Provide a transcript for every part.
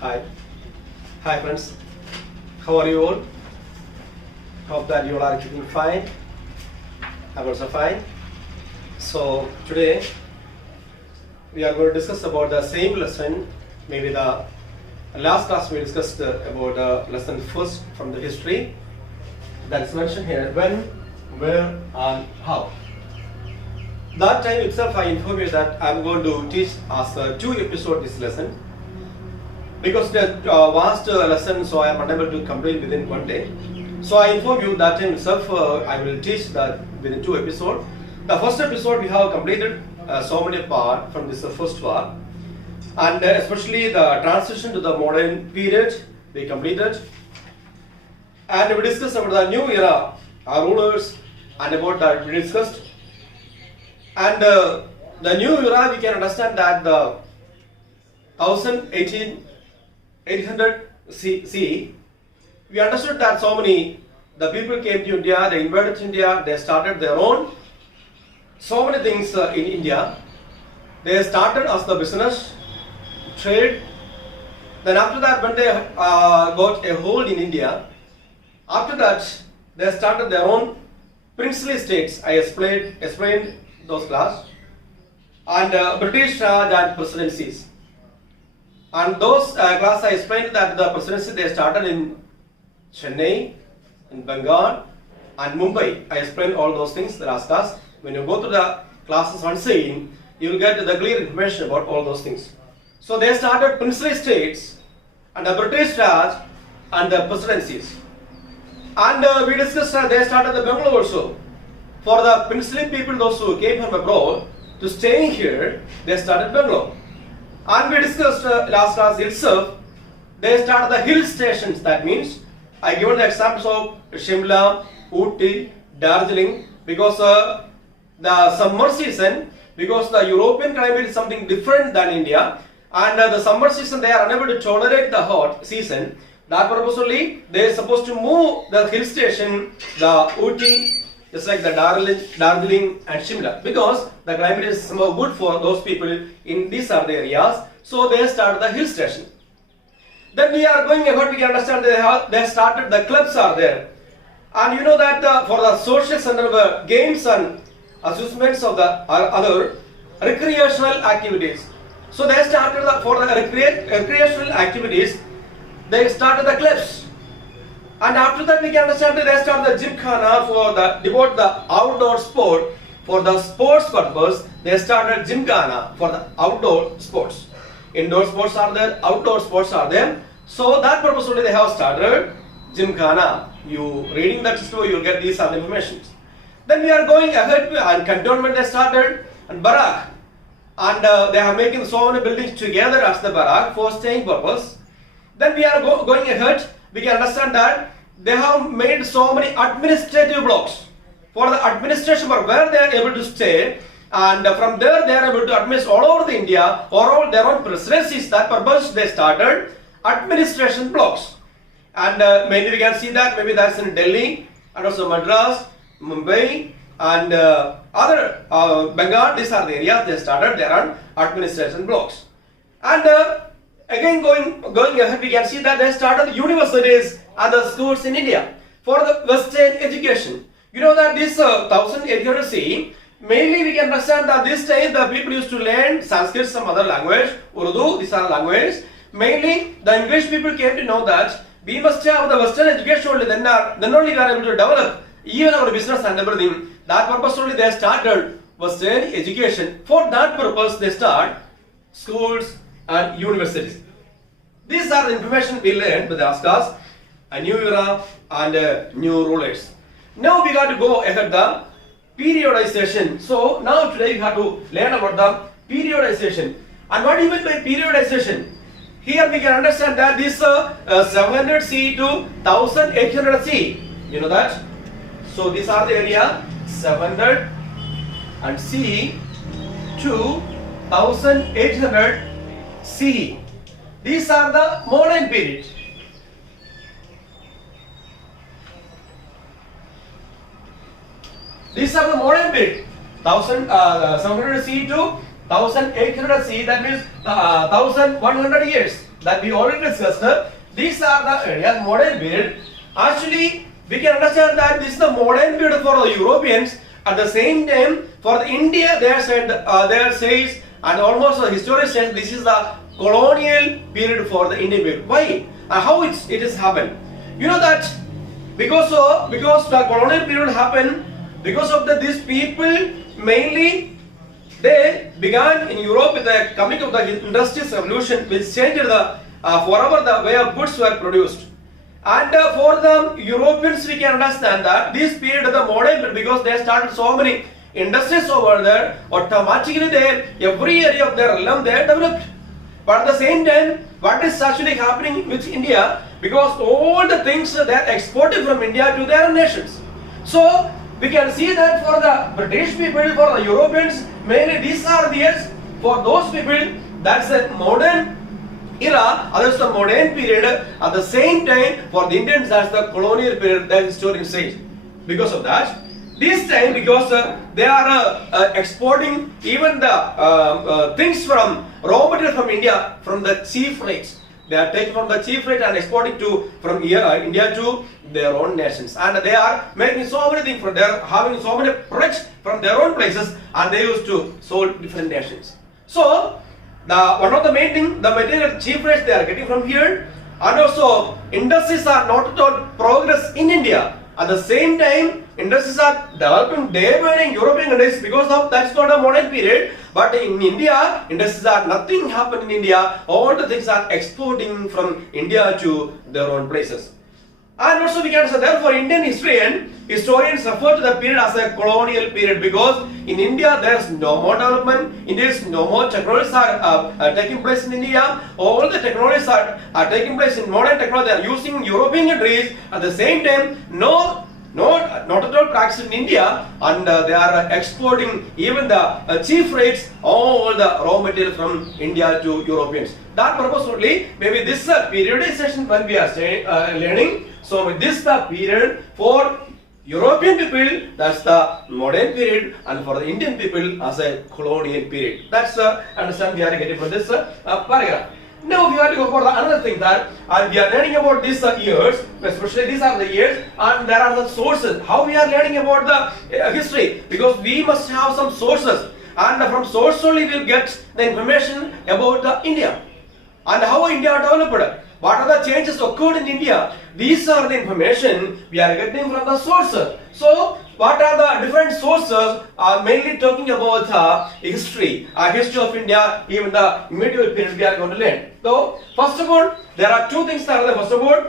Hi. Hi friends. How are you all? Hope that you all are keeping fine. I'm also fine. So today we are going to discuss about the same lesson. Maybe the last class we discussed about the lesson first from the history. That's mentioned here. When, where and how. That time itself I informed you that I'm going to teach as a 2 episode this lesson. Because the vast lesson, so I am unable to complete within 1 day. So I inform you that time itself I will teach that within 2 episodes. The first episode we have completed so many part from this first part, and especially the transition to the modern period we completed, and we discussed about the new era, our rulers, and about that we discussed, and the new era we can understand that the 800 CE, we understood that so many, the people came to India, they invaded India, they started their own, so many things in India. They started as the business, trade, then after that when they got a hold in India, after that they started their own princely states. I explained those class, and British Raj and presidencies. And those class I explained that the presidency they started in Chennai, in Bengal and Mumbai. I explained all those things the last class. When you go to the classes once again, you will get the clear information about all those things. So they started princely states and the British Raj and the presidencies. And we discussed they started the Bengal also. For the princely people, those who came from abroad to staying here, they started Bengal. And we discussed last class itself, they started the hill stations. That means I given the examples of Shimla, Ooty, Darjeeling, because the summer season, because the European climate is something different than India, and the summer season they are unable to tolerate the hot season. That purpose only they are supposed to move the hill station, the Ooty, just like the Darjeeling and Shimla, because the climate is somehow good for those people in these are the areas. So they started the hill station. Then we are going ahead, we can understand they started the clubs are there. And you know that for the social center games and amusements of the other recreational activities. So they started for the recreational activities, they started the clubs. And after that we can understand that they started the gymkhana for the devote the outdoor sport. For the sports purpose, they started gymkhana for the outdoor sports. Indoor sports are there, outdoor sports are there. So that purpose only they have started gymkhana. You reading that story, you will get these other information. Then we are going ahead and cantonment they started and barrack. And they are making so many buildings together as the barrack for staying purpose. Then we are going ahead, we can understand that they have made so many administrative blocks for the administration where they are able to stay, and from there they are able to administer all over the India or all their own presidencies. That purpose they started administration blocks, and mainly we can see that maybe that's in Delhi and also Madras, Mumbai and other Bengal. These are the areas they started their own administration blocks. And again going ahead, we can see that they started universities and the schools in India for the Western education. You know that this 1800 CE, mainly we can understand that this time the people used to learn Sanskrit, some other language, Urdu, these are languages. Mainly the English people came to know that we must have the Western education only, then only we are able to develop even our business and everything. That purpose only they started Western education. For that purpose they start schools and universities. These are the information we learned with the Askas, a new era and new rulers. Now we got to go ahead the periodization. So now today we have to learn about the periodization. And what do you mean by periodization? Here we can understand that this 700 CE to 1800 CE. You know that? So these are the area 700 and CE to 1800 CE. These are the modern period. These are the modern period. 700 CE to 1800 CE, that means 1100 years that we already discussed. These are the areas, modern period. Actually, we can understand that this is the modern period for the Europeans. At the same time, for the India, they said, there says, and almost the historians said this is the colonial period for the Indian people. Why? How it has happened? You know that because the colonial period happened because of these people mainly they began in Europe with the coming of the Industrial Revolution, which changed the forever the way of goods were produced. And for the Europeans, we can understand that this period of the modern period, because they started so many industries over there, automatically every area of their realm they developed. But at the same time, what is actually happening with India? Because all the things they are exported from India to their nations. So we can see that for the British people, for the Europeans, mainly these are the years. For those people, that's a modern era, others the modern period. At the same time, for the Indians, that's the colonial period, the historians say. Because of that, this time, because they are exporting even the things from raw material from India from the cheap rates. They are taking from the cheap rate and exporting to from India to their own nations, and they are making so many things from there, having so many products from their own places, and they used to sold different nations. So one of the main thing, the material cheap rates they are getting from here, and also industries are not at all progress in India. At the same time, industries are developing day by day in European countries because of that's not a modern period. But in India, industries are nothing happened in India. All the things are exporting from India to their own places. And also we can say therefore Indian historians refer to the period as a colonial period because in India there is no more development, in this no more technologies are taking place in India. All the technologies are taking place in modern technology. They are using European countries. At the same time, not at all practiced in India, and they are exporting even the cheap rates all the raw material from India to Europeans. That purpose only, maybe this periodization when we are learning. So with this the period for European people, that's the modern period, and for the Indian people as a colonial period. That's the understanding we are getting from this paragraph. Now we have to go for the another thing that we are learning about these years, especially these are the years, and there are the sources. How we are learning about the history? Because we must have some sources, and from source only we will get the information about India and how India developed. What are the changes occurred in India? These are the information we are getting from the sources. So what are the different sources are mainly talking about history of India, even the medieval period we are going to learn. So first of all, there are two things that are there. First of all,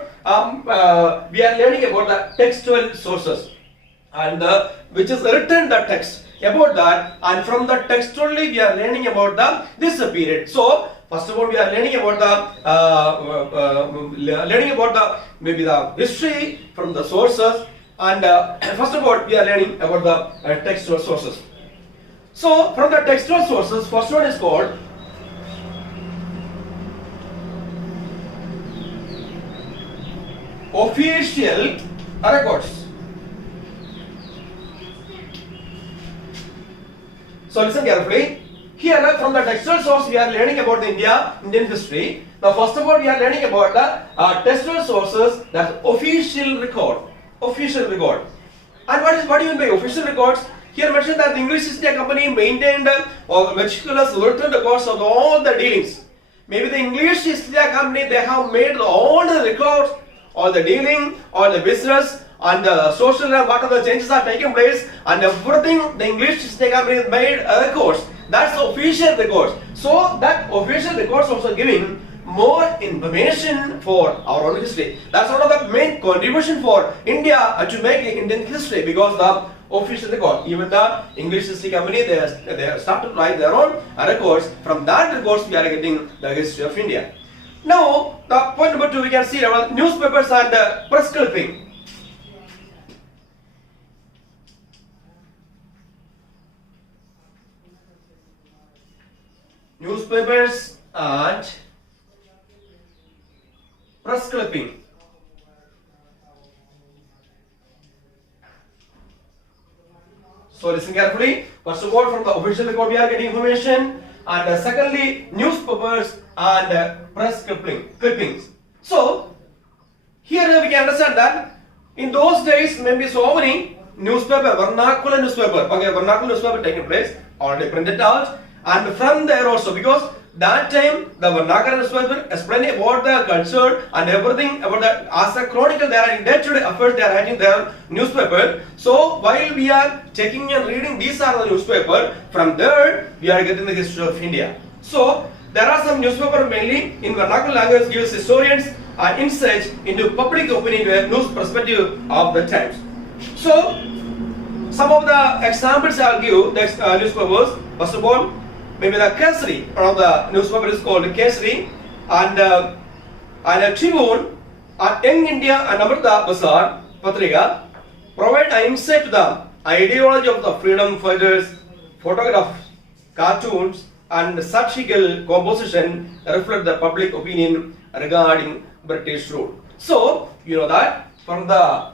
we are learning about the textual sources, and which is written the text about that, and from the text only we are learning about this period. So first of all, we are learning about maybe the history from the sources, and first of all, we are learning about the textual sources. So from the textual sources, first one is called official records. So listen carefully. Here from the textual source we are learning about the Indian history. Now first of all we are learning about the textual sources, that's official record. Official record. And what do you mean by official records? Here mentioned that the English East India Company maintained or meticulous written records of all the dealings. Maybe the English East India Company, they have made all the records, all the dealing, all the business, and the social and what are the changes are taking place, and everything the English East India Company made records. That's official records. So that official records also giving more information for our own history. That's one of the main contribution for India to make Indian history, because the official record, even the English History Company, they have started to write their own records. From that records we are getting the history of India. Now the point number 2, we can see our newspapers and press clipping. Newspapers and press clipping. So listen carefully. First of all, from the official record we are getting information. and secondly newspapers and press clippings. So here we can understand that in those days maybe so many vernacular newspaper taking place, already printed out, and from there also, because that time the vernacular newspaper explaining about the culture and everything about that as a chronicle, they are in day-to-day affairs, they are writing their newspaper. So while we are taking and reading these are the newspaper, from there we are getting the history of India. So there are some newspaper mainly in vernacular language gives historians an insight into public opinion and news perspective of the times. So some of the examples I'll give the newspapers. First of all, maybe the Kesari, one of the newspaper is called Kesari, and Tribune, and Young India and Amrita Bazaar Patrika provide an insight to the ideology of the freedom fighters, photographs, cartoons, and satirical composition reflect the public opinion regarding British rule. So you know that from the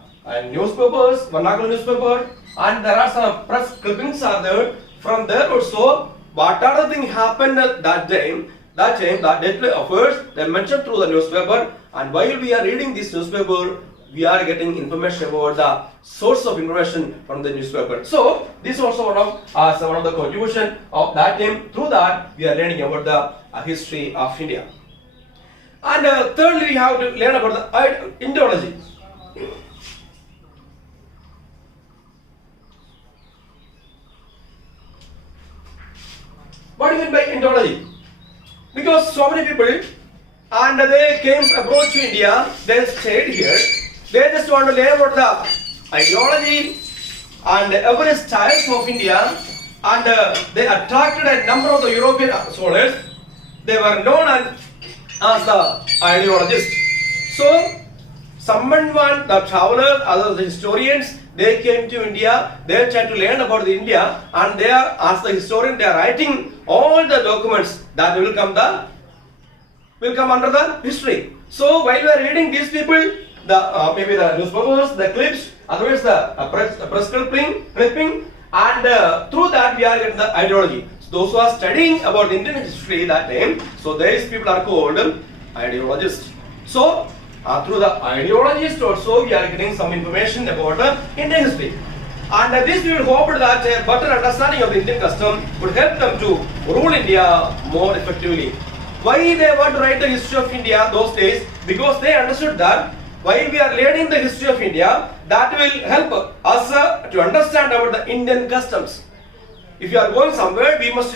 newspapers, vernacular newspaper, and there are some press clippings are there. From there also, what are the things happened at that time, that day-to-day affairs, they mentioned through the newspaper, and while we are reading this newspaper, we are getting information about the source of information from the newspaper. So this is also one of the contribution of that time. Through that, we are learning about the history of India. And thirdly, we have to learn about the Indology. What do you mean by Indology? Because so many people, and they came abroad to India, they stayed here, they just want to learn about the ideology and every styles of India, and they attracted a number of the European scholars. They were known as the ideologists. So someone want the travelers, other the historians, they came to India, they tried to learn about the India, and they are, as the historian, they are writing all the documents that will come under the history. So while we are reading these people, the maybe the newspapers, the clips, otherwise the press clipping, and through that we are getting the ideology. So those who are studying about Indian history that time, so these people are called ideologists. So through the ideologists also we are getting some information about the Indian history. And this we will hope that a better understanding of the Indian custom would help them to rule India more effectively. Why they want to write the history of India those days? Because they understood that while we are learning the history of India, that will help us to understand about the Indian customs. If you are going somewhere, we must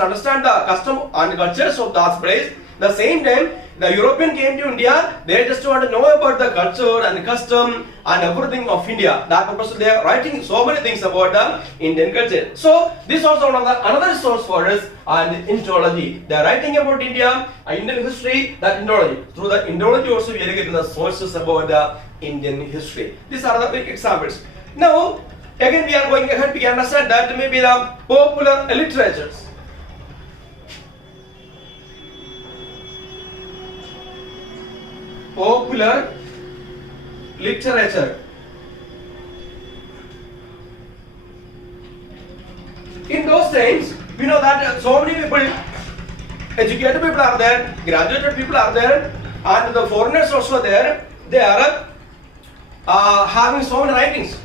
understand the custom and cultures of that place. The same time, the European came to India, they just want to know about the culture and custom and everything of India. That purpose they are writing so many things about the Indian culture. So this is also another source for us and Indology. They are writing about India, Indian history, that Indology. Through the Indology also we are getting the sources about the Indian history. These are the big examples. Now again we are going ahead, we can understand that maybe the popular literatures. Popular literature. In those times, we know that so many people, educated people are there, graduated people are there, and the foreigners also there. They are having so many writings.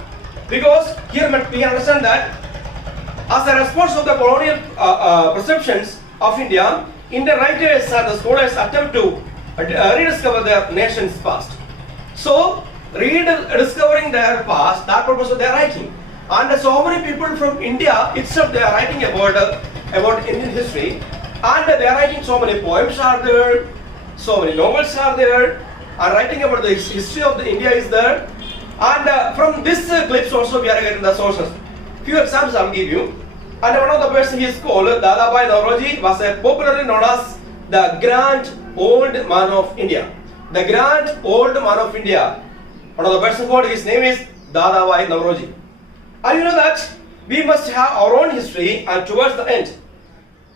Because here we understand that as a response of the colonial perceptions of India, Indian writers and the scholars attempt to rediscover their nation's past. So, rediscovering their past, that purpose of their writing. And so many people from India itself, they are writing about Indian history, and they are writing so many poems are there, so many novels are there, and writing about the history of the India is there. And from this clips also we are getting the sources. Few examples I will give you. And one of the person he is called Dadabhai Naoroji, was popularly known as the Grand Old Man of India. The Grand Old Man of India. One of the person called, his name is Dadabhai Naoroji. And you know that we must have our own history and towards the end.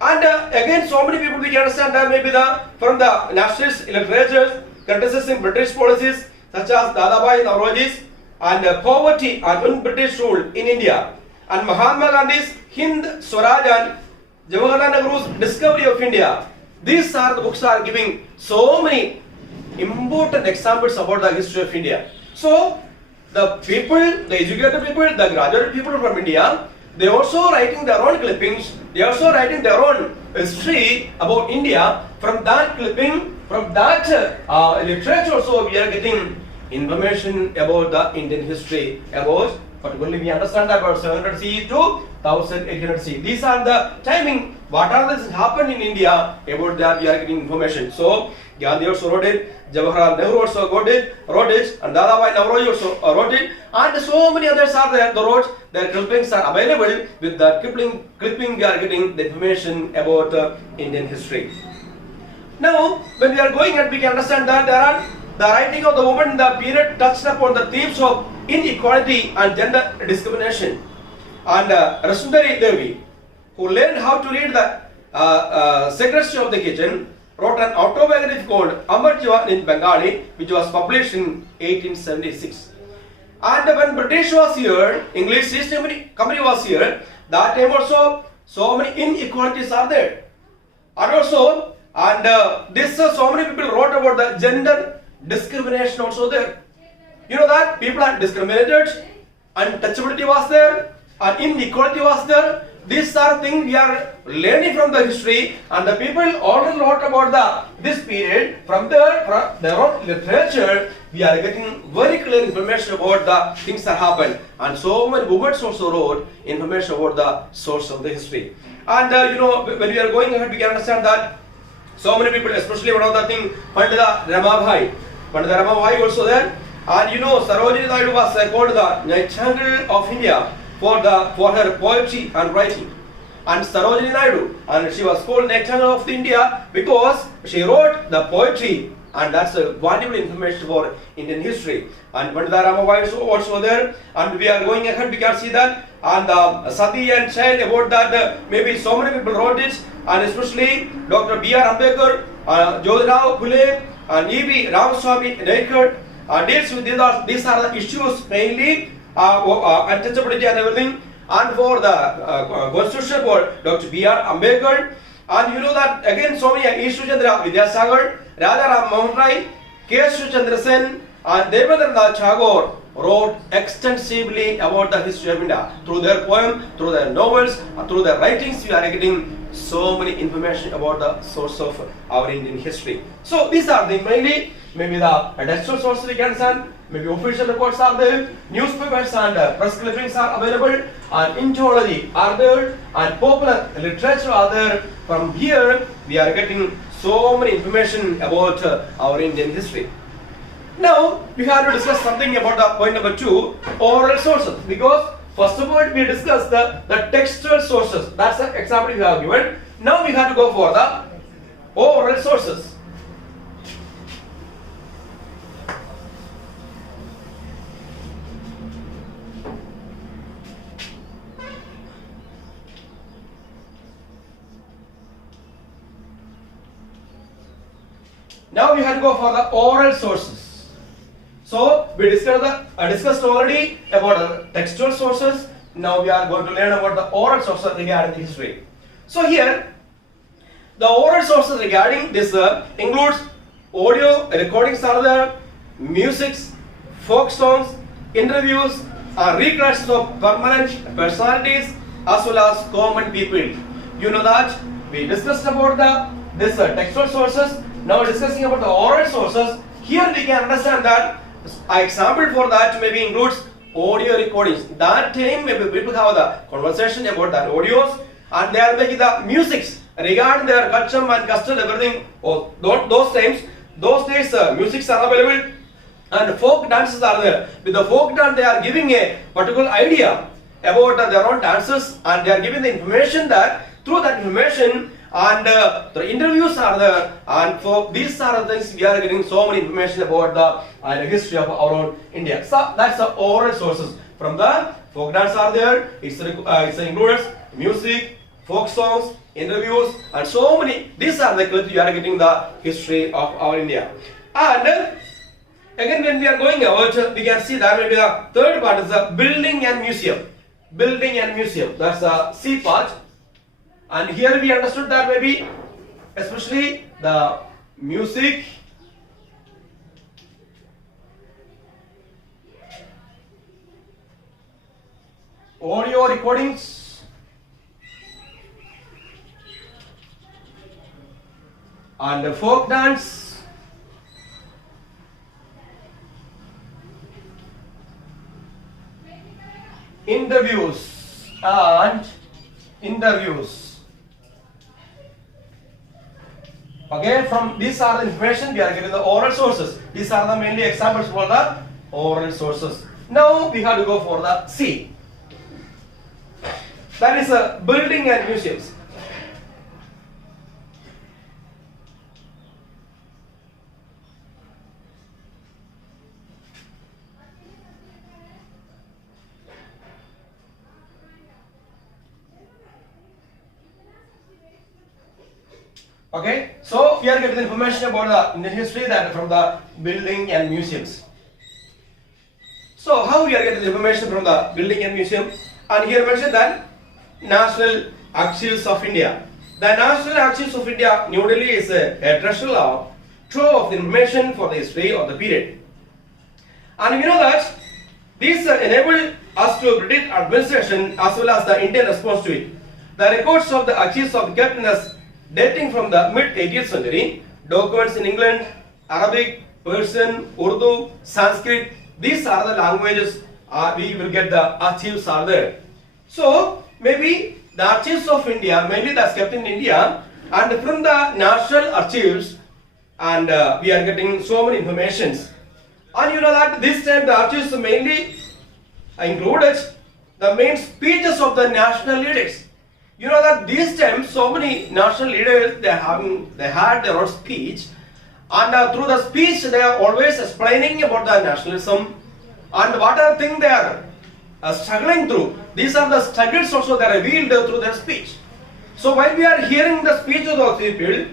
And again, so many people we can understand that maybe from the nationalist literatures criticizing British policies such as Dadabhai Naoroji's and poverty and un-British rule in India, and Mahatma Gandhi's Hind Swaraj and Jawaharlal Nehru's Discovery of India. These are the books are giving so many important examples about the history of India. So the people, the educated people, the graduate people from India, they also writing their own clippings. They also writing their own history about India. From that clipping, from that literature also we are getting information about the Indian history, about particularly we understand about 700 CE to 1800 CE. These are the timing. What are this happened in India? About that we are getting information. So Gandhi also wrote it, Jawaharlal Nehru also wrote it, and Dadabhai Naoroji also wrote it, and so many others are there. The wrote, their clippings are available. With that clipping we are getting the information about Indian history. Now, when we are going ahead, we can understand that there are the writing of the woman in the period touched upon the themes of inequality and gender discrimination. And Rasundari Devi, who learned how to read the secretary of the kitchen, wrote an autobiography called Amar Jivan in Bengali, which was published in 1876. And when British was here, English East Company was here, that time also so many inequalities are there. And also, so many people wrote about the gender discrimination also there. You know that people are discriminated, untouchability was there, and inequality was there. These are things we are learning from the history, and the people already wrote about this period. From their own literature, we are getting very clear information about the things that happened. And so many women also wrote information about the source of the history. And when we are going ahead, we can understand that so many people, especially one of the things, Pandita Ramabhai also there. And Sarojini Naidu was called the Nightingale of India for her poetry and writing. And Sarojini Naidu, and she was called Nightingale of India because she wrote the poetry, and that's a valuable information for Indian history. And Pandita Ramabhai is also there, and we are going ahead, we can see that. And Sati and Child, about that, maybe so many people wrote it, and especially Dr. B.R. Ambedkar, Jyotirao Phule, and E.V. Ramaswamy Naikad deals with these are the issues mainly, untouchability and everything. And for the constitutional board, Dr. B.R. Ambedkar, and you know that again so many Ishu Chandra Vidyasagar, Rajaram Mohan Rai, K.S. Chandra Sen, and Devendranath Tagore wrote extensively about the history of India. Through their poem, through their novels, through their writings, we are getting so many information about the source of our Indian history. So these are the mainly, maybe the textual sources we can understand, maybe official records are there, newspapers and press clippings are available, and Indology are there, and popular literature are there. From here, we are getting so many information about our Indian history. Now, we have to discuss something about the point number 2, oral sources. Because first of all, we discussed the textual sources. That's the example we have given. Now we have to go for the oral sources. Now we have to go for the oral sources. So we discussed already about the textual sources. Now we are going to learn about the oral sources regarding the history. So here, the oral sources regarding this includes audio recordings are there, musics, folk songs, interviews, recollections of permanent personalities as well as common people. You know that we discussed about this textual sources. Now discussing about the oral sources. Here we can understand that an example for that maybe includes audio recordings. That time maybe people have the conversation about that audios, and they are making the musics regarding their culture and custom, everything. Oh, those days musics are available, and folk dances are there. With the folk dance, they are giving a particular idea about their own dances, and they are giving the information that through that information. And the interviews are there, and for these are the things we are getting so many information about the history of our own India. So that's the oral sources. From the folk dance are there, it's includes music, folk songs, interviews, and so many. These are the clips we are getting the history of our India. And again, when we are going about, we can see that maybe the third part is the building and museum. Building and museum. That's the C part. And here we understood that maybe especially the music, audio recordings, and folk dance, interviews and interviews. Okay, from these are the information we are getting the oral sources. These are the mainly examples for the oral sources. Now we have to go for the C. That is a building and museums. Okay, so we are getting information about the Indian history that from the building and museums. So how we are getting the information from the building and museum? And here mentioned that National Archives of India. The National Archives of India, New Delhi, is a treasure trove of information for the history of the period. And we know that these enable us to predict administration as well as the Indian response to it. The records of the archives of the captains dating from the mid-18th century, documents in England, Arabic, Persian, Urdu, Sanskrit, these are the languages we will get the archives are there. So maybe the archives of India, mainly that's kept in India, and from the national archives, and we are getting so many informations. And you know that this time the archives mainly included the main speeches of the national leaders. You know that these times so many national leaders they had their own speech, and through the speech they are always explaining about the nationalism and what are things they are struggling through. These are the struggles also that are revealed through their speech. So while we are hearing the speech of those people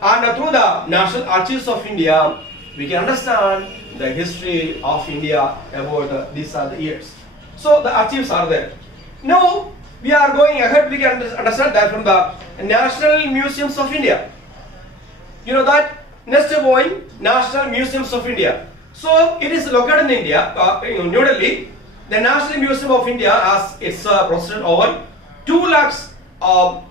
and through the National Archives of India, we can understand the history of India about these are the years. So the archives are there. Now we are going ahead, we can understand that from the National Museums of India. You know that next point, National Museums of India. So it is located in India, in New Delhi. The National Museum of India has its processed over 2 lakhs of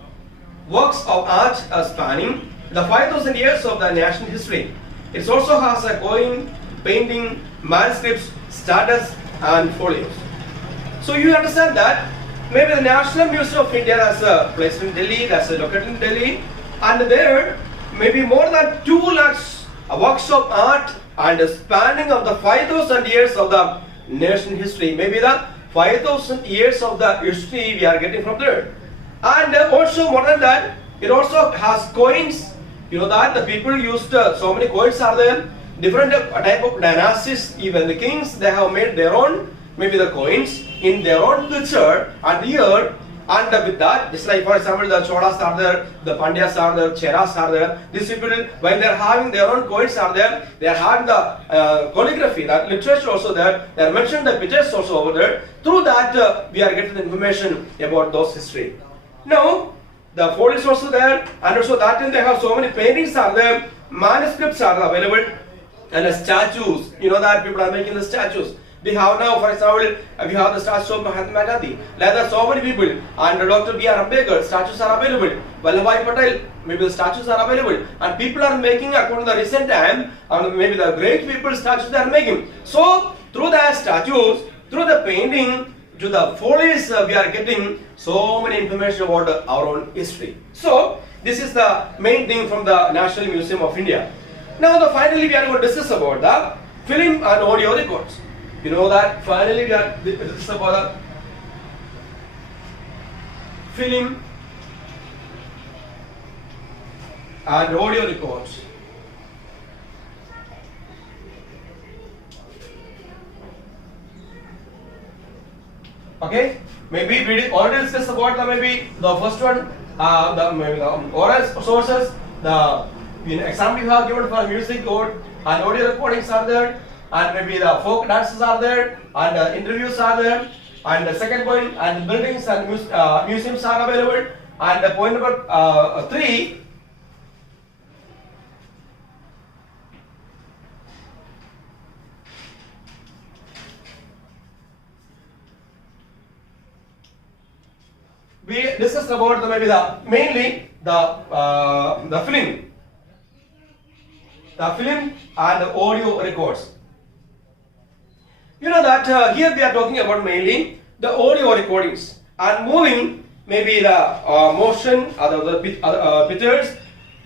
works of art spanning the 5,000 years of the national history. It also has a coin, painting, manuscripts, statues and folios. So you understand that maybe the National Museum of India has a place in Delhi, that's located in Delhi, and there maybe more than 2 lakhs works of art and spanning of the 5,000 years of the nation history. Maybe the 5,000 years of the history we are getting from there. And also more than that, it also has coins. You know that the people used so many coins are there, different type of dynasties, even the kings, they have made their own, maybe the coins in their own picture and year. And with that, just like for example the Cholas are there, the Pandyas are there, Cheras are there. These people, when they are having their own coins are there, they are having the calligraphy, the literature also there, they are mentioned the pictures also over there. Through that we are getting the information about those history. Now the folios also there, and also that time they have so many paintings are there, manuscripts are available, and the statues, you know that people are making the statues. We have now, for example, we have the statue of Mahatma Gandhi. Like that, so many people, and Dr. B.R. Ambedkar, statues are available. Vallabhbhai Patel, maybe the statues are available. And people are making, according to the recent time, maybe the great people statues they are making. So, through the statues, through the painting, to the foliage, we are getting so many information about our own history. So, this is the main thing from the National Museum of India. Now, finally, we are going to discuss about the film and audio records. You know that finally we are discussing about the film and audio records. Okay, maybe we already discussed about the maybe the first one, maybe the oral sources, the example you have given for music or and audio recordings are there. And maybe the folk dances are there, and interviews are there, and the second point, and buildings and museums are available, And point number 3. We discussed about maybe mainly the film and the audio records. You know that here we are talking about mainly the audio recordings and moving, maybe the motion, the pictures,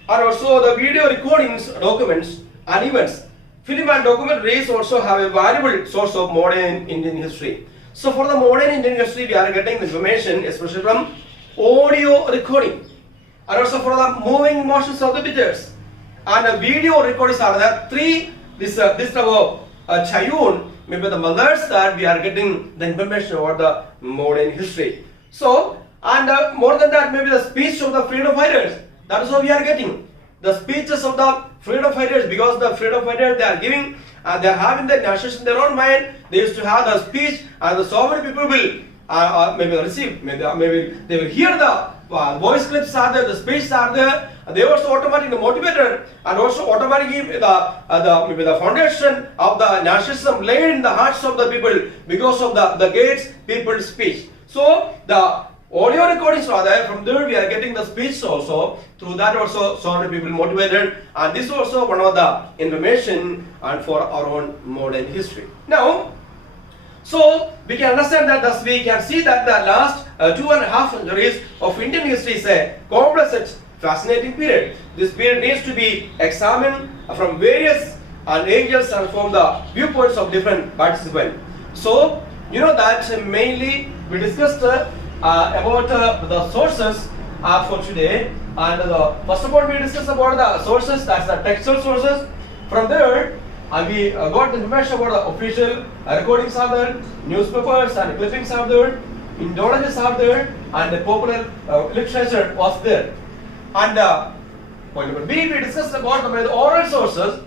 and also the video recordings, documents and events. Film and documentaries also have a valuable source of modern Indian history. So for the modern Indian history, we are getting the information especially from audio recording, and also for the moving motions of the pictures and the video recordings are there. 3. This type of chayun, maybe the mothers, that we are getting the information about the modern history. So, and more than that, maybe the speech of the freedom fighters. That is what we are getting. The speeches of the freedom fighters, because the freedom fighters they are giving and they are having the nations in their own mind. They used to have the speech, and so many people will maybe receive, maybe they will hear the voice clips are there, the speeches are there. They also automatically motivated, and also automatically maybe the foundation of the nationalism laid in the hearts of the people because of the Gates people's speech. So the audio recordings are there. From there we are getting the speech also. Through that also so many people motivated, and this is also one of the information and for our own modern history. Now, so we can understand that thus we can see that the last 2.5 centuries of Indian history is a complex and fascinating period. This period needs to be examined from various angles and from the viewpoints of different participants. So you know that mainly we discussed about the sources for today, and first of all we discussed about the sources, that's the textual sources. From there we got the information about the official recordings are there, newspapers and clippings are there, indologies are there, and the popular literature was there. And point number B, we discussed about the oral sources.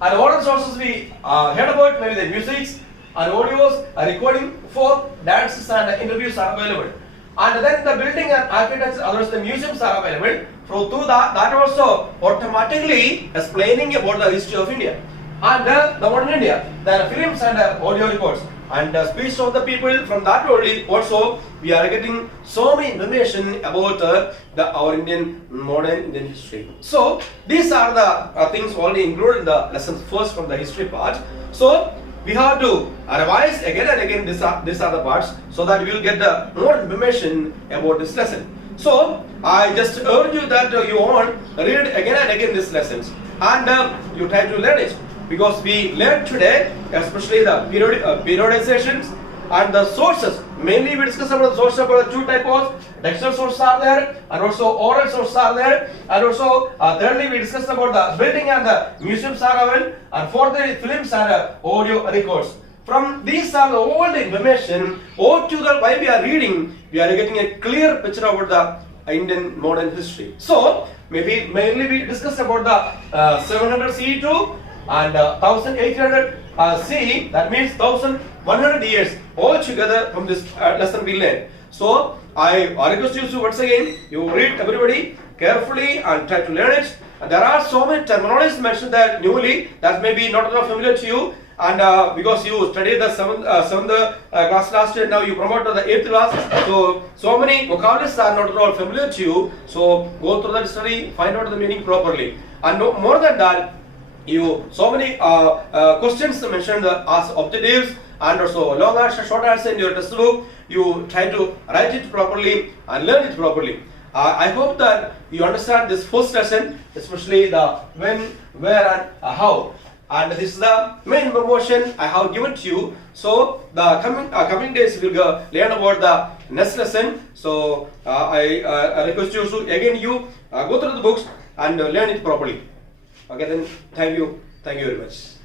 And oral sources we heard about maybe the musics and audios, recording for dances and interviews are available. And then the building and architecture, others the museums are available. Through that also automatically explaining about the history of India and the modern India, the films and audio records and the speech of the people. From that only also we are getting so many information about our modern Indian history. So these are the things already included in the lessons first from the history part. So we have to revise again and again these are the parts, so that we will get the more information about this lesson. So I just urge you that you all read again and again these lessons, and you try to learn it, because we learned today especially the periodizations and the sources. Mainly we discussed about the sources about the two types. Textual sources are there, and also oral sources are there, and also thirdly we discussed about the building and the museums are available, and fourthly films and audio records. From these are the all the information altogether. While we are reading, we are getting a clear picture about the Indian modern history. So maybe mainly we discussed about the 700 CE to and 1800 CE, that means 1100 years all together from this lesson we learned. So I request you to once again you read everybody carefully and try to learn it. And there are so many terminologies mentioned that newly that may be not at all familiar to you, and because you studied the 7th class last year, now you promote to the 8th class, so many vocabularies are not at all familiar to you. So go through that study, find out the meaning properly, and more than that, you so many questions mentioned as objectives, and also long answer, short answer in your textbook. You try to write it properly and learn it properly. I hope that you understand this first lesson, especially the when, where, and how. And this is the main information I have given to you. So the coming days we will learn about the next lesson. So I request you to again go through the books and learn it properly. Okay, then thank you very much.